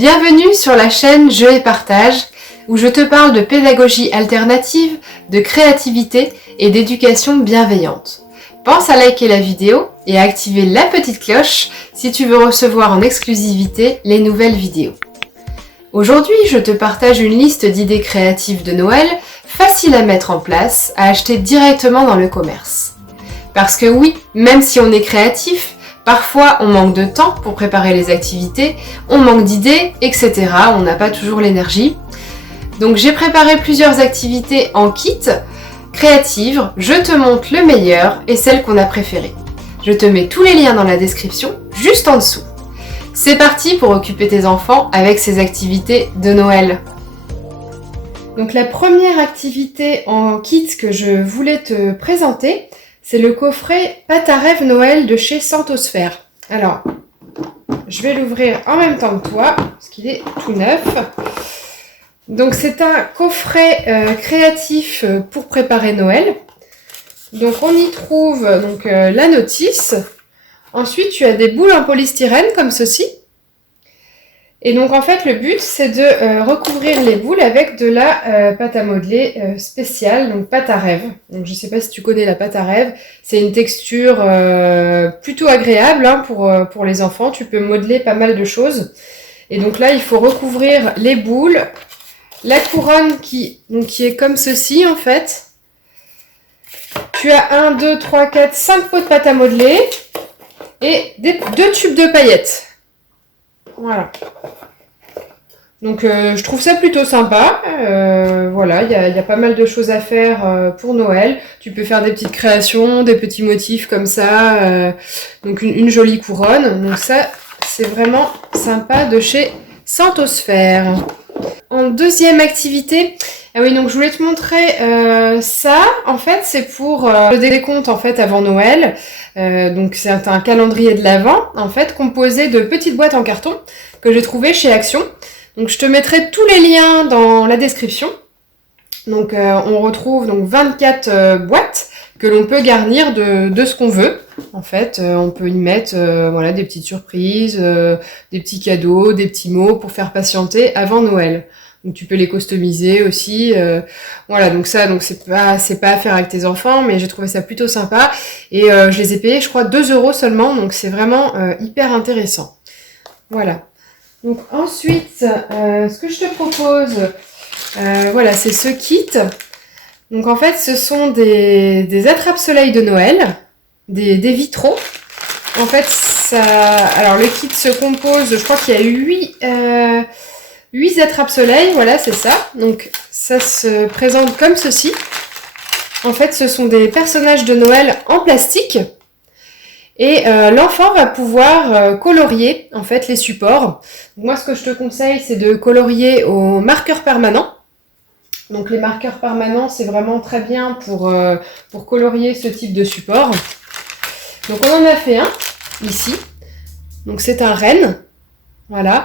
Bienvenue sur la chaîne Jeux et Partage, où je te parle de pédagogie alternative, de créativité et d'éducation bienveillante. Pense à liker la vidéo et à activer la petite cloche si tu veux recevoir en exclusivité les nouvelles vidéos. Aujourd'hui, je te partage une liste d'idées créatives de Noël, faciles à mettre en place, à acheter directement dans le commerce. Parce que oui, même si on est créatif, parfois on manque de temps pour préparer les activités, on manque d'idées, etc. On n'a pas toujours l'énergie. Donc j'ai préparé plusieurs activités en kit créatives, je te montre le meilleur et celle qu'on a préférée. Je te mets tous les liens dans la description, juste en dessous. C'est parti pour occuper tes enfants avec ces activités de Noël. Donc la première activité en kit que je voulais te présenter, c'est le coffret Pâte à rêve Noël de chez Santosphère. Alors, je vais l'ouvrir en même temps que toi, parce qu'il est tout neuf. Donc c'est un coffret créatif pour préparer Noël. Donc on y trouve la notice. Ensuite, tu as des boules en polystyrène comme ceci. Et donc en fait, le but, c'est de recouvrir les boules avec de la pâte à modeler spéciale, donc pâte à rêve. Donc je ne sais pas si tu connais la pâte à rêve. C'est une texture plutôt agréable pour les enfants. Tu peux modeler pas mal de choses. Et donc là, il faut recouvrir les boules. La couronne qui est comme ceci en fait. Tu as 1, 2, 3, 4, 5 pots de pâte à modeler et 2 tubes de paillettes. Voilà. Donc je trouve ça plutôt sympa. Voilà, il y a pas mal de choses à faire pour Noël. Tu peux faire des petites créations, des petits motifs comme ça. Donc une jolie couronne. Donc ça, c'est vraiment sympa de chez Santosphère. En deuxième activité, ah oui, donc je voulais te montrer ça. En fait, c'est pour le décompte en fait avant Noël. Donc c'est un calendrier de l'Avent en fait composé de petites boîtes en carton que j'ai trouvé chez Action. Donc je te mettrai tous les liens dans la description. Donc on retrouve donc 24 boîtes que l'on peut garnir de ce qu'on veut. En fait, on peut y mettre voilà, des petites surprises, des petits cadeaux, des petits mots pour faire patienter avant Noël. Donc tu peux les customiser aussi. Voilà, donc c'est pas à faire avec tes enfants, mais j'ai trouvé ça plutôt sympa. Et je les ai payés, je crois, 2 € seulement. Donc c'est vraiment hyper intéressant. Voilà. Donc ensuite, ce que je te propose, voilà, c'est ce kit. Donc en fait, ce sont des attrape-soleil de Noël, des vitraux. En fait, alors le kit se compose, je crois qu'il y a 8 attrape-soleil, voilà, c'est ça. Donc ça se présente comme ceci. En fait, ce sont des personnages de Noël en plastique. Et l'enfant va pouvoir colorier en fait les supports. Donc, moi, ce que je te conseille, c'est de colorier au marqueur permanent. Donc les marqueurs permanents, c'est vraiment très bien pour colorier ce type de support. Donc on en a fait un ici. Donc c'est un renne. Voilà.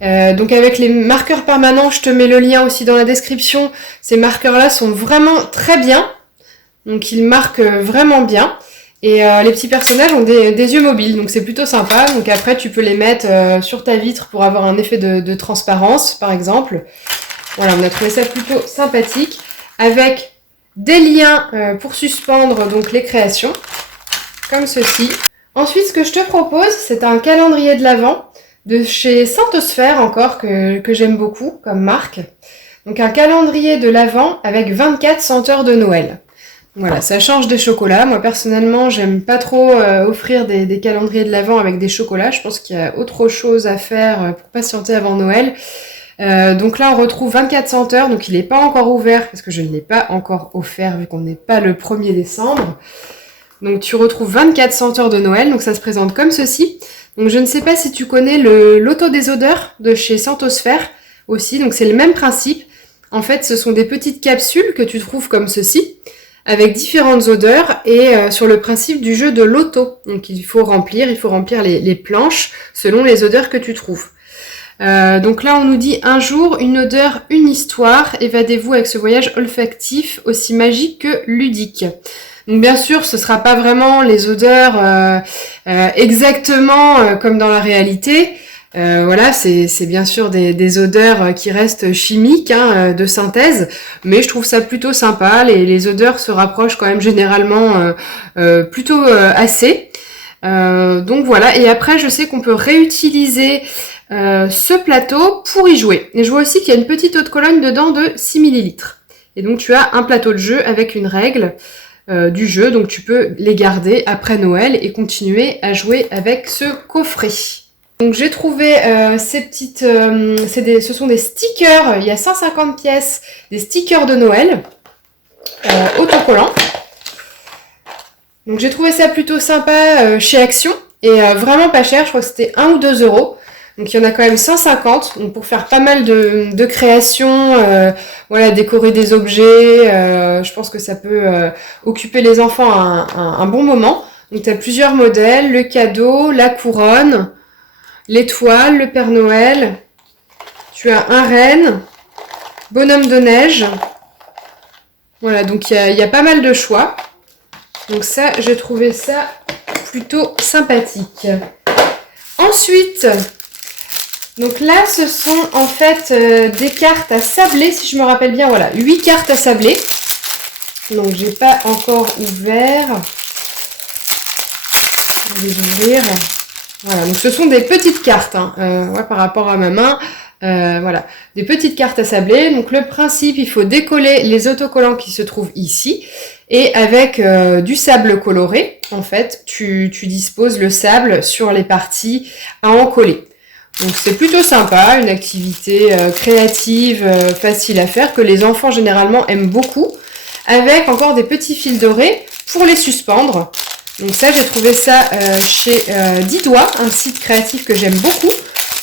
Donc avec les marqueurs permanents, je te mets le lien aussi dans la description. Ces marqueurs-là sont vraiment très bien. Donc ils marquent vraiment bien. Et les petits personnages ont des yeux mobiles, donc c'est plutôt sympa. Donc après, tu peux les mettre sur ta vitre pour avoir un effet de transparence, par exemple. Voilà, on a trouvé ça plutôt sympathique. Avec des liens pour suspendre donc les créations, comme ceci. Ensuite, ce que je te propose, c'est un calendrier de l'Avent de chez Santosphère encore, que j'aime beaucoup comme marque. Donc un calendrier de l'Avent avec 24 senteurs de Noël. Voilà, ça change des chocolats. Moi, personnellement, j'aime pas trop offrir des calendriers de l'Avent avec des chocolats. Je pense qu'il y a autre chose à faire pour patienter avant Noël. Donc là, on retrouve 24 senteurs. Donc, il n'est pas encore ouvert parce que je ne l'ai pas encore offert vu qu'on n'est pas le 1er décembre. Donc, tu retrouves 24 senteurs de Noël. Donc, ça se présente comme ceci. Donc, je ne sais pas si tu connais le loto des odeurs de chez Santosphère aussi. Donc, c'est le même principe. En fait, ce sont des petites capsules que tu trouves comme ceci, avec différentes odeurs et sur le principe du jeu de loto. Donc il faut remplir les planches selon les odeurs que tu trouves. Donc là on nous dit un jour, une odeur, une histoire, évadez-vous avec ce voyage olfactif aussi magique que ludique. Donc bien sûr ce sera pas vraiment les odeurs exactement comme dans la réalité. Voilà, c'est bien sûr des odeurs qui restent chimiques, hein, de synthèse, mais je trouve ça plutôt sympa. Les odeurs se rapprochent quand même généralement plutôt assez. Donc voilà, et après je sais qu'on peut réutiliser ce plateau pour y jouer. Et je vois aussi qu'il y a une petite eau de Cologne dedans de 6 ml. Et donc tu as un plateau de jeu avec une règle du jeu, donc tu peux les garder après Noël et continuer à jouer avec ce coffret. Donc j'ai trouvé ces petites, ce sont des stickers, il y a 150 pièces, des stickers de Noël autocollants. Donc j'ai trouvé ça plutôt sympa chez Action et vraiment pas cher, je crois que c'était 1 ou 2 euros. Donc il y en a quand même 150, donc pour faire pas mal de créations, voilà, décorer des objets, je pense que ça peut occuper les enfants un bon moment. Donc tu as plusieurs modèles, le cadeau, la couronne, l'étoile, le Père Noël, tu as un renne, bonhomme de neige. Voilà, donc il y a pas mal de choix. Donc ça, j'ai trouvé ça plutôt sympathique. Ensuite, donc là, ce sont en fait des cartes à sabler, si je me rappelle bien, voilà, 8 cartes à sabler. Donc j'ai pas encore ouvert. Je vais les ouvrir. Voilà, donc ce sont des petites cartes, hein, ouais, par rapport à ma main. Voilà, des petites cartes à sabler. Donc le principe, il faut décoller les autocollants qui se trouvent ici. Et avec du sable coloré, en fait, tu disposes le sable sur les parties à en coller. Donc c'est plutôt sympa, une activité créative, facile à faire, que les enfants généralement aiment beaucoup. Avec encore des petits fils dorés pour les suspendre. Donc ça, j'ai trouvé ça chez 10 doigts, un site créatif que j'aime beaucoup.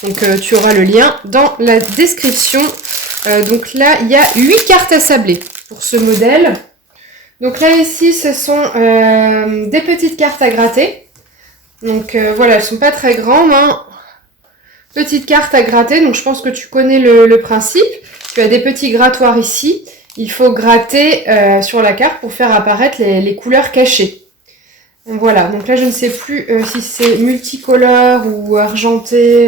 Donc tu auras le lien dans la description. Donc là, il y a 8 cartes à sabler pour ce modèle. Donc là, ici, ce sont des petites cartes à gratter. Donc voilà, elles ne sont pas très grandes, hein. Petites cartes à gratter, donc je pense que tu connais le principe. Tu as des petits grattoirs ici. Il faut gratter sur la carte pour faire apparaître les couleurs cachées. Voilà, donc là je ne sais plus si c'est multicolore ou argenté,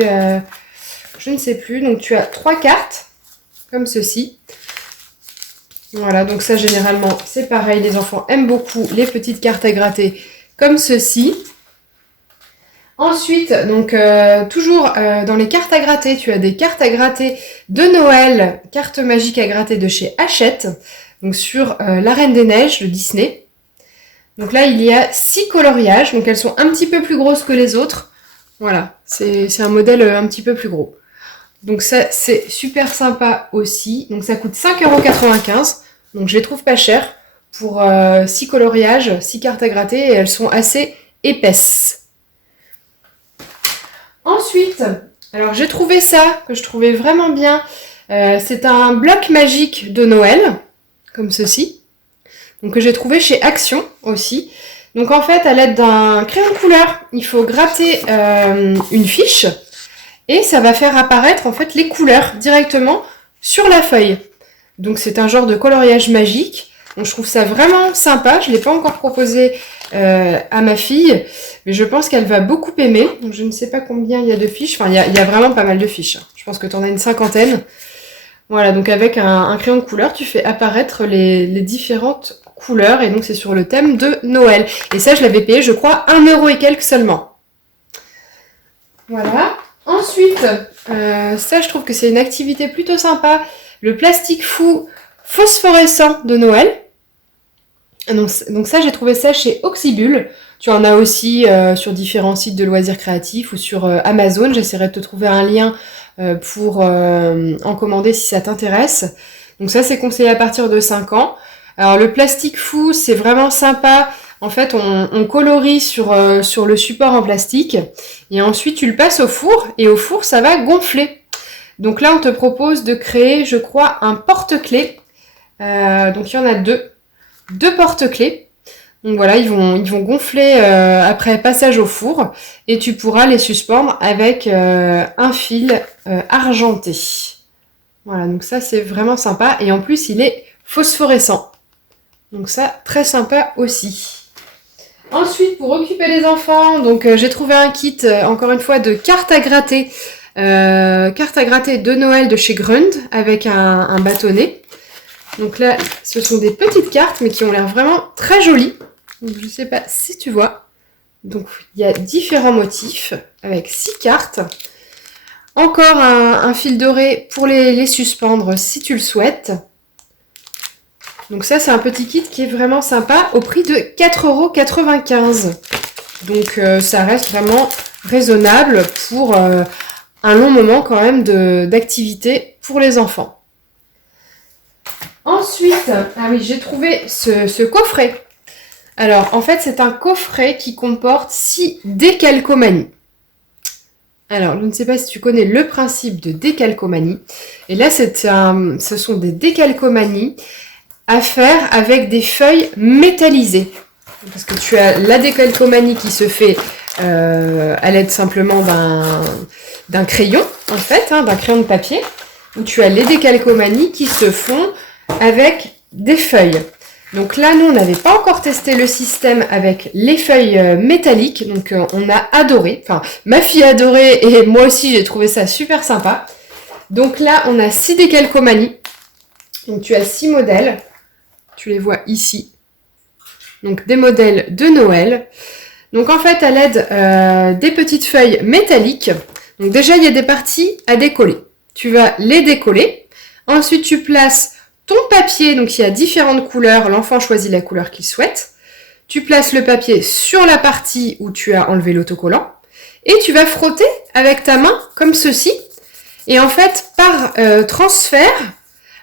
je ne sais plus. Donc tu as 3 cartes, comme ceci. Voilà, donc ça généralement c'est pareil, les enfants aiment beaucoup les petites cartes à gratter comme ceci. Ensuite, donc toujours dans les cartes à gratter, tu as des cartes à gratter de Noël, cartes magiques à gratter de chez Hachette, donc sur La Reine des Neiges de Disney. Donc là, il y a 6 coloriages, donc elles sont un petit peu plus grosses que les autres. Voilà, c'est un modèle un petit peu plus gros. Donc ça, c'est super sympa aussi. Donc ça coûte 5,95 €, donc je les trouve pas chères pour 6 coloriages, 6 cartes à gratter, et elles sont assez épaisses. Ensuite, alors j'ai trouvé ça, que je trouvais vraiment bien. C'est un bloc magique de Noël, comme ceci. Donc que j'ai trouvé chez Action aussi. Donc en fait, à l'aide d'un crayon de couleur, il faut gratter une fiche et ça va faire apparaître en fait les couleurs directement sur la feuille. Donc c'est un genre de coloriage magique. Donc je trouve ça vraiment sympa. Je ne l'ai pas encore proposé à ma fille, mais je pense qu'elle va beaucoup aimer. Donc je ne sais pas combien il y a de fiches. Enfin, il y a vraiment pas mal de fiches. Je pense que tu en as une cinquantaine. Voilà, donc avec un crayon de couleur, tu fais apparaître les différentes couleurs, et donc c'est sur le thème de Noël. Et ça, je l'avais payé, je crois, 1 € et quelques seulement. Voilà. Ensuite, ça, je trouve que c'est une activité plutôt sympa. Le plastique fou phosphorescent de Noël. Donc ça, j'ai trouvé ça chez Oxybul. Tu en as aussi sur différents sites de loisirs créatifs ou sur Amazon. J'essaierai de te trouver un lien pour en commander si ça t'intéresse. Donc ça, c'est conseillé à partir de 5 ans. Alors le plastique fou, c'est vraiment sympa. En fait, on colorie sur le support en plastique et ensuite tu le passes au four et au four, ça va gonfler. Donc là, on te propose de créer, je crois, un porte-clés. Donc il y en a deux porte-clés. Donc voilà, ils vont gonfler après passage au four et tu pourras les suspendre avec un fil argenté. Voilà, donc ça c'est vraiment sympa et en plus il est phosphorescent. Donc ça, très sympa aussi. Ensuite, pour occuper les enfants, donc j'ai trouvé un kit, encore une fois, de cartes à gratter carte à gratter de Noël de chez Grund avec un bâtonnet. Donc là, ce sont des petites cartes, mais qui ont l'air vraiment très jolies. Donc, je ne sais pas si tu vois. Donc, il y a différents motifs avec 6 cartes. Encore un fil doré pour les suspendre si tu le souhaites. Donc ça, c'est un petit kit qui est vraiment sympa au prix de 4,95 €. Donc ça reste vraiment raisonnable pour un long moment quand même d'activité pour les enfants. Ensuite, ah oui, j'ai trouvé ce coffret. Alors, en fait, c'est un coffret qui comporte 6 décalcomanies. Alors, je ne sais pas si tu connais le principe de décalcomanie. Et là, ce sont des décalcomanies à faire avec des feuilles métallisées. Parce que tu as la décalcomanie qui se fait à l'aide simplement d'un crayon, en fait, d'un crayon de papier. Ou tu as les décalcomanies qui se font avec des feuilles. Donc là, nous, on n'avait pas encore testé le système avec les feuilles métalliques. Donc on a adoré. Enfin, ma fille a adoré et moi aussi, j'ai trouvé ça super sympa. Donc là, on a 6 décalcomanies. Donc tu as 6 modèles. Tu les vois ici. Donc des modèles de Noël. Donc en fait, à l'aide des petites feuilles métalliques, donc déjà il y a des parties à décoller. Tu vas les décoller. Ensuite, tu places ton papier, donc il y a différentes couleurs. L'enfant choisit la couleur qu'il souhaite. Tu places le papier sur la partie où tu as enlevé l'autocollant. Et tu vas frotter avec ta main, comme ceci. Et en fait, par transfert,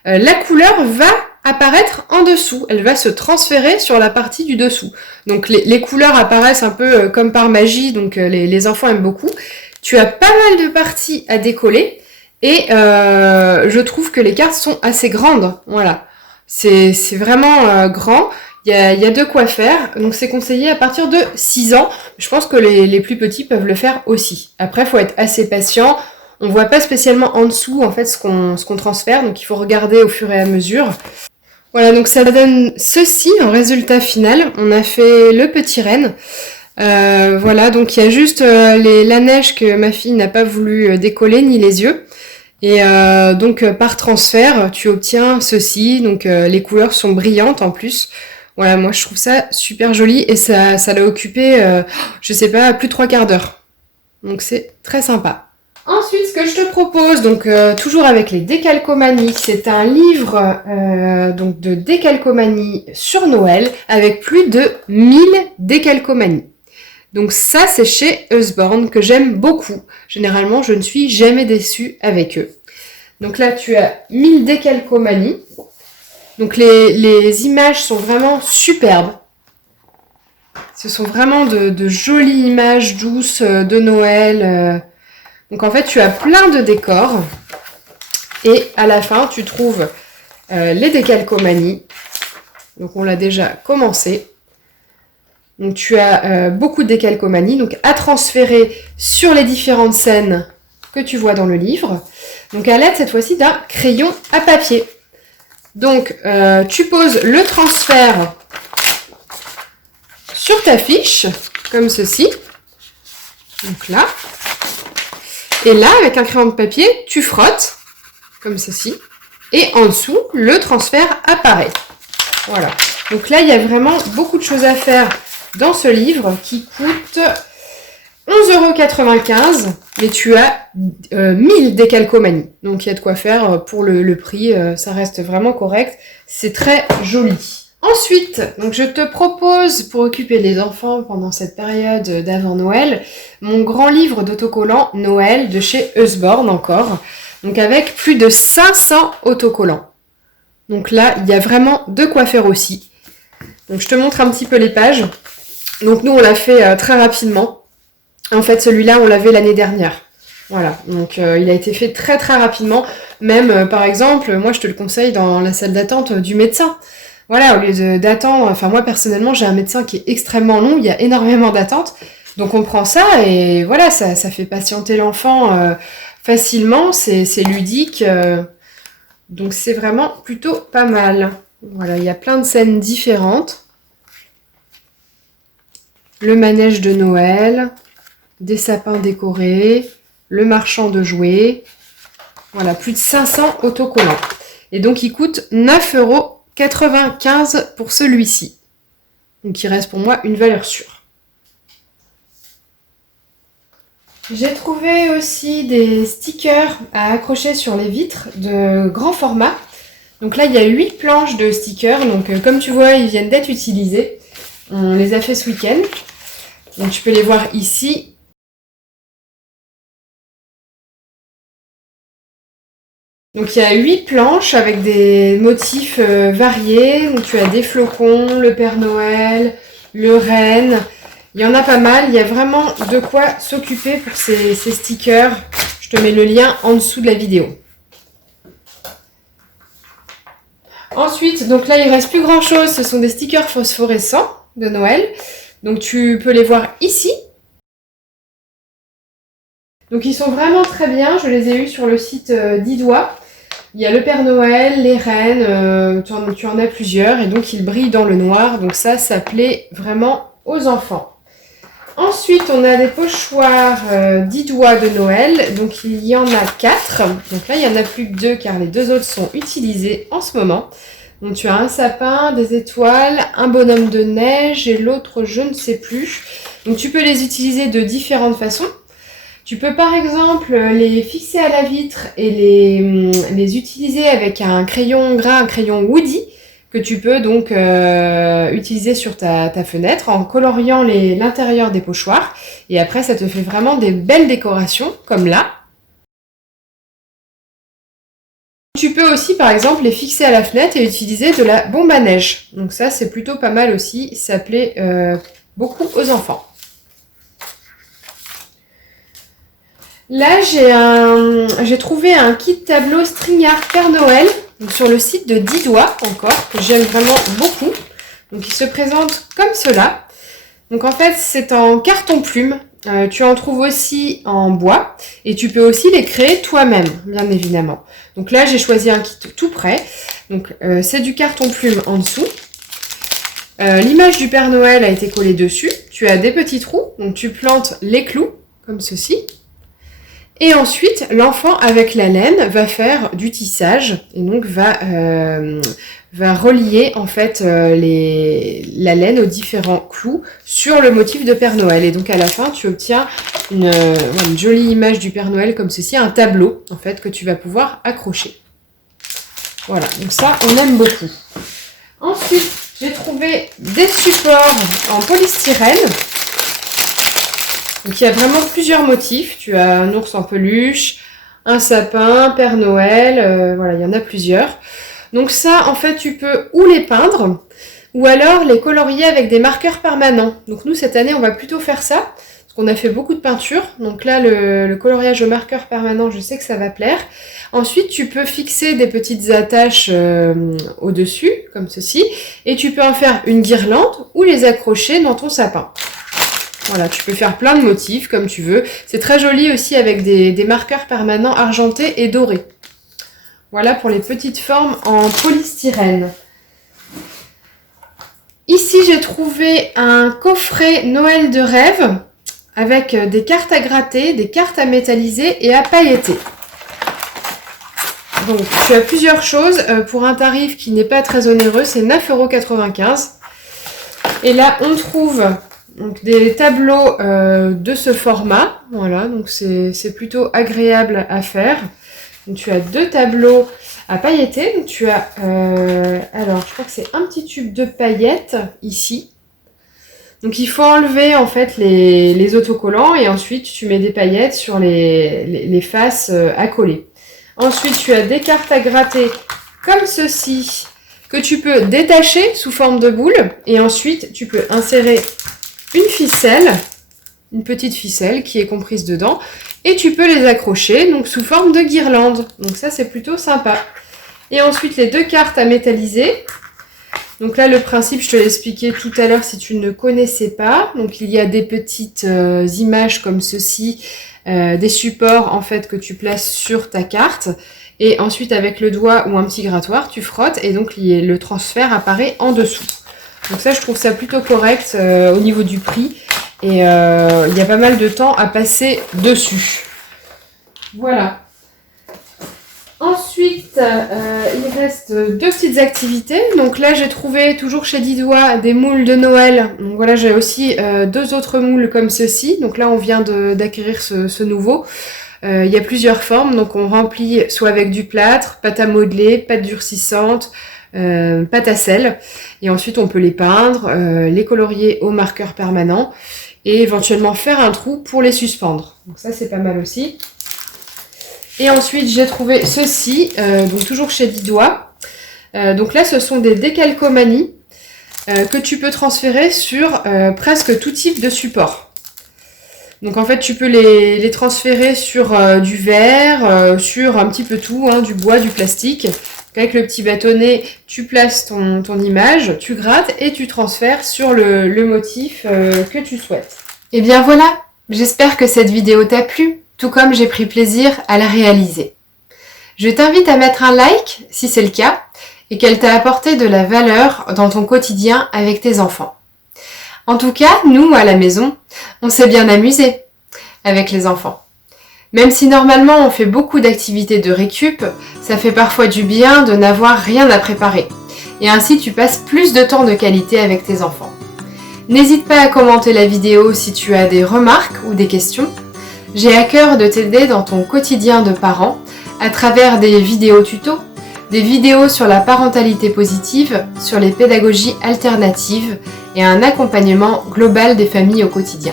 la couleur va apparaître en dessous. Elle va se transférer sur la partie du dessous. Donc les couleurs apparaissent un peu comme par magie, donc les enfants aiment beaucoup. Tu as pas mal de parties à décoller et je trouve que les cartes sont assez grandes. Voilà, c'est vraiment grand. Il y a de quoi faire. Donc c'est conseillé à partir de 6 ans. Je pense que les plus petits peuvent le faire aussi. Après, il faut être assez patient. On voit pas spécialement en dessous en fait ce qu'on transfère, donc il faut regarder au fur et à mesure. Voilà, donc ça donne ceci en résultat final. On a fait le petit renne. Voilà, donc il y a juste la neige que ma fille n'a pas voulu décoller, ni les yeux. Et donc par transfert, tu obtiens ceci. Donc les couleurs sont brillantes en plus. Voilà, moi je trouve ça super joli et ça l'a occupé, je sais pas, plus de 3/4 d'heure. Donc c'est très sympa. Ensuite, ce que je te propose, donc toujours avec les décalcomanies, c'est un livre donc de décalcomanie sur Noël avec plus de 1000 décalcomanies. Donc ça, c'est chez Usborne que j'aime beaucoup. Généralement, je ne suis jamais déçue avec eux. Donc là, tu as 1000 décalcomanies. Donc les images sont vraiment superbes. Ce sont vraiment de jolies images douces de Noël. Donc en fait, tu as plein de décors et à la fin, tu trouves les décalcomanies. Donc on l'a déjà commencé. Donc tu as beaucoup de décalcomanies donc à transférer sur les différentes scènes que tu vois dans le livre. Donc à l'aide cette fois-ci d'un crayon à papier. Donc tu poses le transfert sur ta fiche, comme ceci. Donc là. Et là, avec un crayon de papier, tu frottes, comme ceci. Et en dessous, le transfert apparaît. Voilà. Donc là, il y a vraiment beaucoup de choses à faire dans ce livre qui coûte 11,95 €. Mais tu as 1000 décalcomanies. Donc il y a de quoi faire pour le prix. Ça reste vraiment correct. C'est très joli. Ensuite, donc je te propose, pour occuper les enfants pendant cette période d'avant Noël, mon grand livre d'autocollants Noël de chez Usborne encore, donc avec plus de 500 autocollants. Donc là, il y a vraiment de quoi faire aussi. Donc je te montre un petit peu les pages. Donc nous, on l'a fait très rapidement. En fait, celui-là, on l'avait l'année dernière. Voilà, donc il a été fait très très rapidement. Même, par exemple, moi je te le conseille dans la salle d'attente du médecin. Voilà, au lieu d'attendre, enfin moi personnellement j'ai un médecin qui est extrêmement long, il y a énormément d'attentes, donc on prend ça et voilà, ça fait patienter l'enfant facilement, c'est ludique, donc c'est vraiment plutôt pas mal. Voilà, il y a plein de scènes différentes. Le manège de Noël, des sapins décorés, le marchand de jouets. Voilà, plus de 500 autocollants. Et donc, il coûte 9,95 € pour celui-ci. Donc, il reste pour moi une valeur sûre. J'ai trouvé aussi des stickers à accrocher sur les vitres de grand format. Donc là, il y a 8 planches de stickers. Donc, comme tu vois, ils viennent d'être utilisés. On les a fait ce week-end. Donc, tu peux les voir ici. Donc il y a 8 planches avec des motifs variés. Donc tu as des flocons, le Père Noël, le renne. Il y en a pas mal. Il y a vraiment de quoi s'occuper pour ces stickers. Je te mets le lien en dessous de la vidéo. Ensuite, donc là il ne reste plus grand chose. Ce sont des stickers phosphorescents de Noël. Donc tu peux les voir ici. Donc ils sont vraiment très bien. Je les ai eus sur le site d'Idois. Il y a le Père Noël, les rennes, tu en as plusieurs et donc ils brillent dans le noir. Donc ça plaît vraiment aux enfants. Ensuite, on a des pochoirs d'Idois de Noël. Donc il y en a 4. Donc là, il n'y en a plus que 2 car les 2 autres sont utilisés en ce moment. Donc tu as un sapin, des étoiles, un bonhomme de neige et l'autre, je ne sais plus. Donc tu peux les utiliser de différentes façons. Tu peux par exemple les fixer à la vitre et les utiliser avec un crayon gras, un crayon Woody, que tu peux donc utiliser sur ta fenêtre en coloriant l'intérieur des pochoirs. Et après, ça te fait vraiment des belles décorations, comme là. Tu peux aussi par exemple les fixer à la fenêtre et utiliser de la bombe à neige. Donc ça, c'est plutôt pas mal aussi, ça plaît beaucoup aux enfants. Là, j'ai trouvé un kit tableau string art Père Noël, donc sur le site de Didois encore, que j'aime vraiment beaucoup. Donc il se présente comme cela. Donc en fait, c'est en carton plume. Tu en trouves aussi en bois et tu peux aussi les créer toi-même, bien évidemment. Donc là, j'ai choisi un kit tout prêt. Donc c'est du carton plume en dessous. L'image du Père Noël a été collée dessus. Tu as des petits trous, donc tu plantes les clous comme ceci. Et ensuite, l'enfant avec la laine va faire du tissage et donc va relier en fait la laine aux différents clous sur le motif de Père Noël. Et donc à la fin, tu obtiens une jolie image du Père Noël comme ceci, un tableau en fait que tu vas pouvoir accrocher. Voilà, donc ça, on aime beaucoup. Ensuite, j'ai trouvé des supports en polystyrène. Donc il y a vraiment plusieurs motifs. Tu as un ours en peluche, un sapin, Père Noël, voilà, il y en a plusieurs. Donc ça, en fait, tu peux ou les peindre, ou alors les colorier avec des marqueurs permanents. Donc nous, cette année, on va plutôt faire ça, parce qu'on a fait beaucoup de peinture. Donc là, le coloriage au marqueur permanent, je sais que ça va plaire. Ensuite, tu peux fixer des petites attaches au-dessus, comme ceci, et tu peux en faire une guirlande ou les accrocher dans ton sapin. Voilà, tu peux faire plein de motifs comme tu veux. C'est très joli aussi avec des marqueurs permanents argentés et dorés. Voilà pour les petites formes en polystyrène. Ici, j'ai trouvé un coffret Noël de rêve avec des cartes à gratter, des cartes à métalliser et à pailletter. Donc, tu as plusieurs choses pour un tarif qui n'est pas très onéreux, c'est 9,95 €. Et là, on trouve donc des tableaux de ce format, voilà, donc c'est plutôt agréable à faire. Donc tu as 2 tableaux à pailletter, donc tu as, alors je crois que c'est un petit tube de paillettes ici. Donc il faut enlever en fait les autocollants et ensuite tu mets des paillettes sur les faces à coller. Ensuite tu as des cartes à gratter comme ceci que tu peux détacher sous forme de boule et ensuite tu peux insérer une ficelle, une petite ficelle qui est comprise dedans et tu peux les accrocher donc sous forme de guirlande. Donc ça c'est plutôt sympa. Et ensuite les 2 cartes à métalliser. Donc là le principe je te l'ai expliqué tout à l'heure si tu ne connaissais pas. Donc il y a des petites images comme ceci, des supports en fait que tu places sur ta carte. Et ensuite avec le doigt ou un petit grattoir tu frottes et donc le transfert apparaît en dessous. Donc ça, je trouve ça plutôt correct au niveau du prix. Et il y a pas mal de temps à passer dessus. Voilà. Ensuite, il reste deux petites activités. Donc là, j'ai trouvé toujours chez Didois des moules de Noël. Donc voilà, j'ai aussi deux autres moules comme ceci. Donc là, on vient d'acquérir ce nouveau. Il y a plusieurs formes. Donc on remplit soit avec du plâtre, pâte à modeler, pâte durcissante, pâte à sel. Et ensuite, on peut les peindre, les colorier au marqueur permanent et éventuellement faire un trou pour les suspendre. Donc ça, c'est pas mal aussi. Et ensuite, j'ai trouvé ceci, donc toujours chez Didois. Donc là, ce sont des décalcomanies que tu peux transférer sur presque tout type de support. Donc en fait, tu peux les transférer sur du verre, sur un petit peu tout, hein, du bois, du plastique. Donc, avec le petit bâtonnet, tu places ton image, tu grattes et tu transfères sur le motif que tu souhaites. Et bien voilà, j'espère que cette vidéo t'a plu, tout comme j'ai pris plaisir à la réaliser. Je t'invite à mettre un like si c'est le cas et qu'elle t'a apporté de la valeur dans ton quotidien avec tes enfants. En tout cas, nous, à la maison, on s'est bien amusé avec les enfants. Même si normalement on fait beaucoup d'activités de récup, ça fait parfois du bien de n'avoir rien à préparer. Et ainsi tu passes plus de temps de qualité avec tes enfants. N'hésite pas à commenter la vidéo si tu as des remarques ou des questions. J'ai à cœur de t'aider dans ton quotidien de parent à travers des vidéos tutos, des vidéos sur la parentalité positive, sur les pédagogies alternatives et un accompagnement global des familles au quotidien.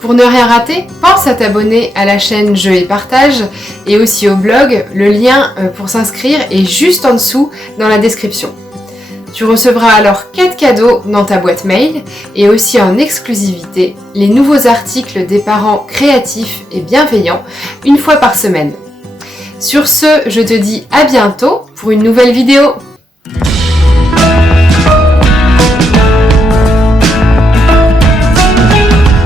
Pour ne rien rater, pense à t'abonner à la chaîne Jeux et Partage et aussi au blog. Le lien pour s'inscrire est juste en dessous dans la description. Tu recevras alors 4 cadeaux dans ta boîte mail et aussi en exclusivité les nouveaux articles des parents créatifs et bienveillants une fois par semaine. Sur ce, je te dis à bientôt pour une nouvelle vidéo.